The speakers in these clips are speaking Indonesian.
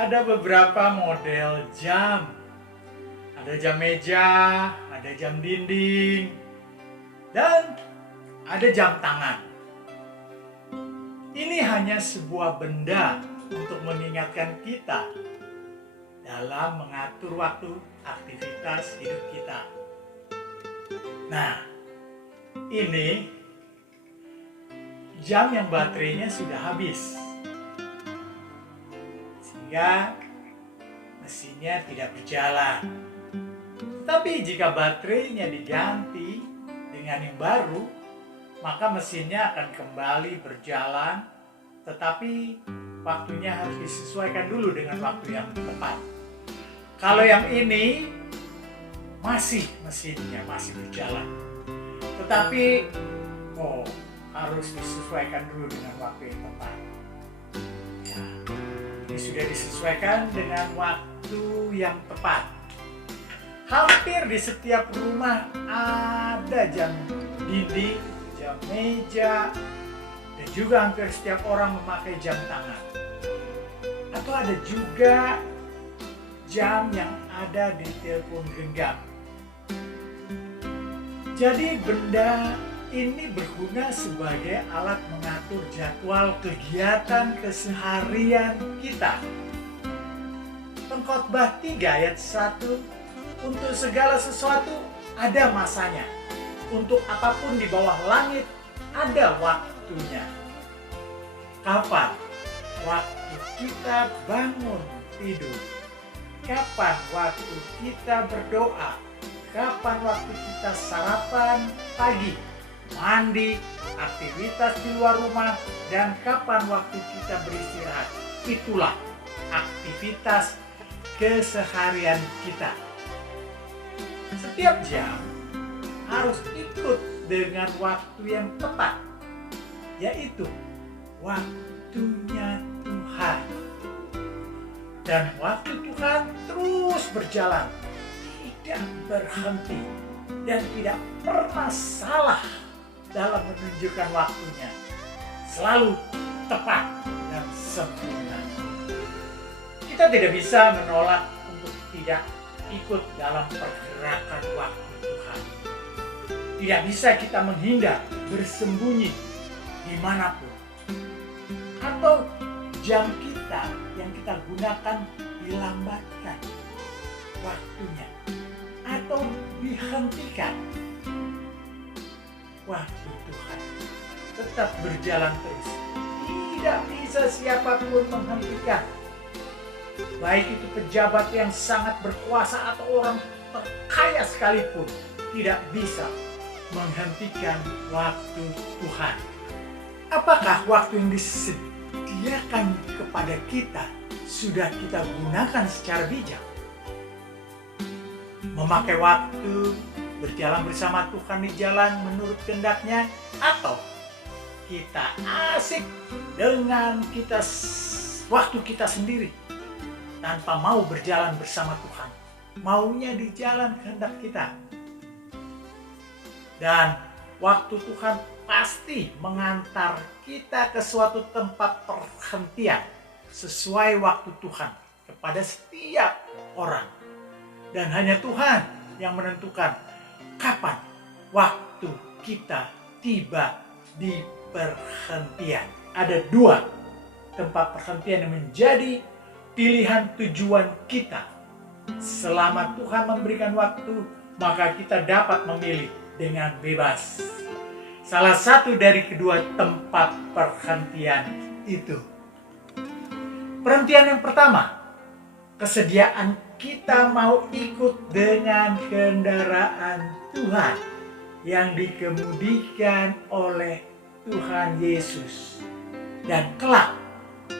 ada beberapa model jam. Ada jam meja, ada jam dinding, dan ada jam tangan. Ini hanya sebuah benda untuk mengingatkan kita dalam mengatur waktu aktivitas hidup kita. Nah, ini jam yang baterainya sudah habis, sehingga mesinnya tidak berjalan. Tapi jika baterainya diganti dengan yang baru, maka mesinnya akan kembali berjalan, tetapi waktunya harus disesuaikan dulu dengan waktu yang tepat. Kalau yang ini mesinnya masih berjalan, tetapi harus disesuaikan dulu dengan waktu yang tepat. Ya, ini sudah disesuaikan dengan waktu yang tepat. Hampir di setiap rumah ada jam dinding, jam meja, dan juga hampir setiap orang memakai jam tangan. Atau ada juga jam yang ada di telepon genggam. Jadi benda ini berguna sebagai alat mengatur jadwal kegiatan keseharian kita. Pengkhotbah 3 ayat 1, untuk segala sesuatu ada masanya. Untuk apapun di bawah langit ada waktunya. Kapan waktu kita bangun tidur? Kapan waktu kita berdoa? Kapan waktu kita sarapan pagi, mandi, aktivitas di luar rumah, dan kapan waktu kita beristirahat? Itulah aktivitas keseharian kita. Setiap jam harus ikut dengan waktu yang tepat, yaitu waktunya Tuhan. Dan waktu Tuhan terus berjalan, tidak berhenti, dan tidak pernah salah dalam menunjukkan waktunya. Selalu tepat dan sempurna. Kita tidak bisa menolak untuk tidak ikut dalam pergerakan waktu Tuhan. Tidak bisa kita menghindar, bersembunyi dimanapun. Atau jam kita yang kita gunakan dilambatkan waktunya, atau dihentikan. Waktu Tuhan tetap berjalan terus. Tidak bisa siapapun menghentikan. Baik itu pejabat yang sangat berkuasa atau orang terkaya sekalipun, tidak bisa menghentikan waktu Tuhan. Apakah waktu yang disediakan kepada kita sudah kita gunakan secara bijak? Memakai waktu berjalan bersama Tuhan di jalan menurut kehendak-Nya, atau kita asik dengan waktu kita sendiri tanpa mau berjalan bersama Tuhan, maunya di jalan kehendak kita. Dan waktu Tuhan pasti mengantar kita ke suatu tempat perhentian sesuai waktu Tuhan kepada setiap orang. Dan hanya Tuhan yang menentukan kapan waktu kita tiba di perhentian. Ada 2 tempat perhentian yang menjadi pilihan tujuan kita. Selama Tuhan memberikan waktu, maka kita dapat memilih dengan bebas. Salah satu dari kedua tempat perhentian itu. Perhentian yang pertama, kesediaan kita mau ikut dengan kendaraan Tuhan yang dikemudikan oleh Tuhan Yesus. Dan kelak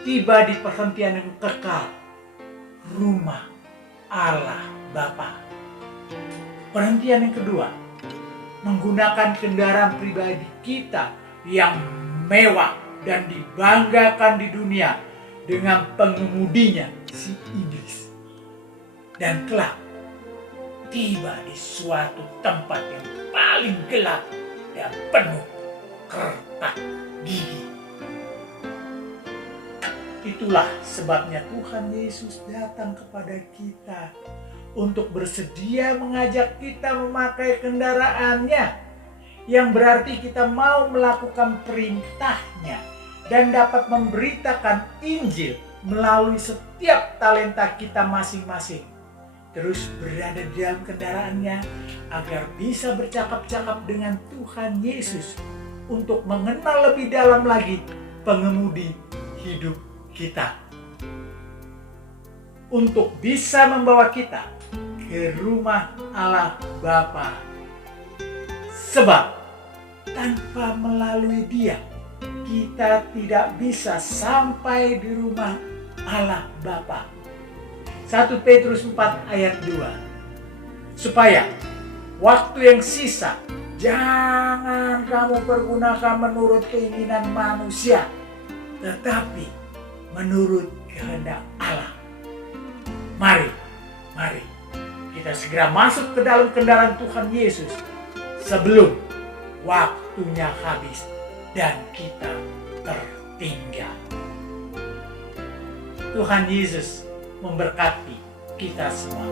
tiba di perhentian yang kekal, rumah Allah Bapa. Perhentian yang kedua, menggunakan kendaraan pribadi kita yang mewah dan dibanggakan di dunia dengan pengemudinya si iblis. Dan kelak tiba di suatu tempat yang paling gelap dan penuh kertak gigi. Itulah sebabnya Tuhan Yesus datang kepada kita untuk bersedia mengajak kita memakai kendaraannya, yang berarti kita mau melakukan perintahnya dan dapat memberitakan Injil melalui setiap talenta kita masing-masing. Terus berada di dalam kendaraannya agar bisa bercakap-cakap dengan Tuhan Yesus untuk mengenal lebih dalam lagi pengemudi hidup kita, untuk bisa membawa kita ke rumah Allah Bapa. Sebab tanpa melalui Dia, kita tidak bisa sampai di rumah Allah Bapa. 1 Petrus 4 ayat 2. Supaya waktu yang sisa jangan kamu pergunakan menurut keinginan manusia, tetapi menurut kehendak Allah. Mari kita segera masuk ke dalam kendaraan Tuhan Yesus sebelum waktunya habis dan kita tertinggal. Tuhan Yesus memberkati kita semua.